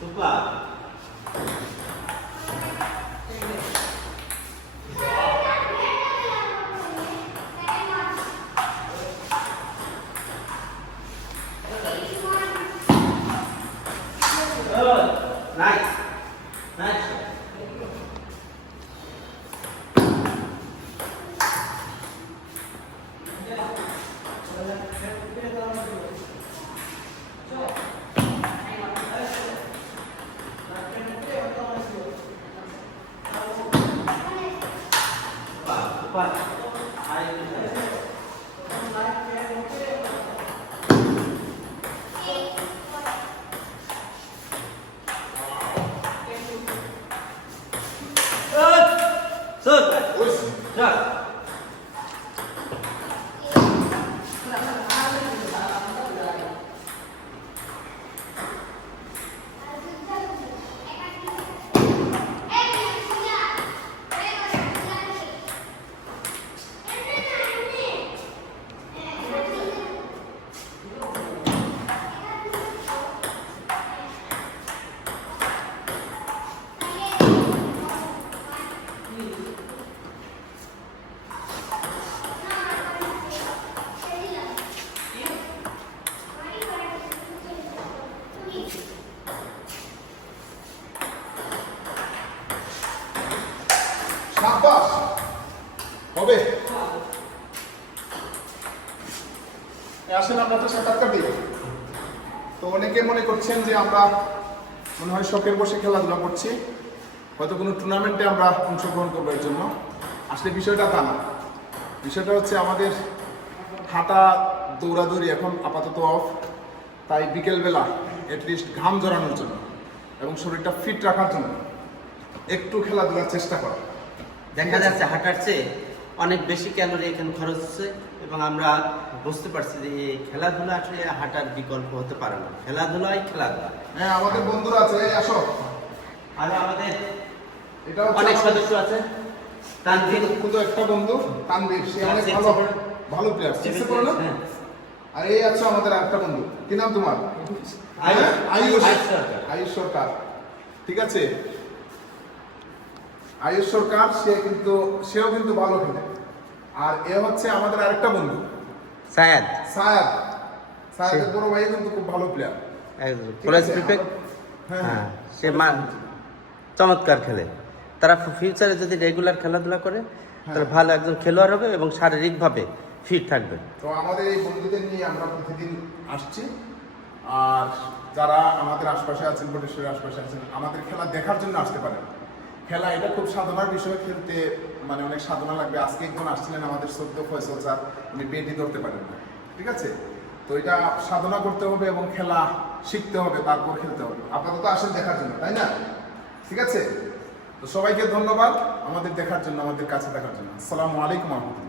Good. Good. Nice. Nice. 야 সাব্বাস। হবে? আসেন, আমরা তো সাক্ষাৎকার দিই। তো অনেকে মনে করছেন যে আমরা মনে হয় শখের বসে খেলাধুলা করছি। হয়তো কোনো টুর্নামেন্টে আমরা অংশগ্রহণ করব এর জন্য। আসলে বিষয়টা তা না। বিষয়টা হচ্ছে আমাদের হাঁটা দৌড়াদৌড়ি এখন আপাতত অফ তাই বিকেলবেলা অ্যাটলিস্ট ঘাম জড়ানোর জন্য এবং শরীরটা ফিট রাখার জন্য একটু খেলাধুলার চেষ্টা করা। দেখা যাচ্ছে হাঁটার চেয়ে অনেক বেশি ক্যালোরি এখানে খরচ হচ্ছে এবং আমরা বুঝতে পারছি যে এই খেলাধুলা আসলে হাঁটার বিকল্প হতে পারে না। খেলাধুলাই খেলাধুলা। হ্যাঁ আমাদের বন্ধুরা আছে এই আসো। আর আমাদের অনেক সদস্য আছে। তানভীর। খুদ একটা বন্ধু তানভীর। সে অনেক ভালো ভালো প্লেয়ার সিক্সে পড়ে না। আর এই আছে আমাদের আরেকটা বন্ধু। কি নাম তোমার? আয়ুষ। হ্যাঁ? আয়ুষ সরকার। ঠিক আছে? আয়ুষ সরকার সে কিন্তু সেও কিন্তু ভালো খেলে। আর এ হচ্ছে আমাদের আরেকটা বন্ধু। সায়াদ। সায়াদ। সায়াদের বড় ভাই কিন্তু খুব ভালো প্লেয়ার কলেজ প্রিপেক হ্যাঁ হ্যাঁ সে মান চমৎকার খেলে। তারা ফিউচারে যদি রেগুলার খেলাধুলা করে তাহলে ভালো একজন খেলোয়াড় হবে এবং শারীরিকভাবে ফিট থাকবে। তো আমাদের এই বন্ধুদের নিয়ে আমরা প্রতিদিন আসছি। আর যারা আমাদের আশপাশে আছেন বটেশ্বরের আশপাশে আছেন আমাদের খেলা দেখার জন্য আসতে পারেন। খেলা, এটা খুব সাধনার বিষয়, খেলতে মানে অনেক সাধনা লাগবে। আজকে একজন আসছিলেন আমাদের সদ্য ফয়সল স্যার, উনি পেটি ধরতে পারেন না, ঠিক আছে? তো এটা সাধনা করতে হবে এবং খেলা শিখতে হবে, তারপর খেলতে হবে। আপাতত আসেন দেখার জন্য, তাই না? ঠিক আছে? তো সবাইকে ধন্যবাদ আমাদের দেখার জন্য, আমাদের কাছে দেখার জন্য। আসসালামু আলাইকুম রহমতুল্লাহ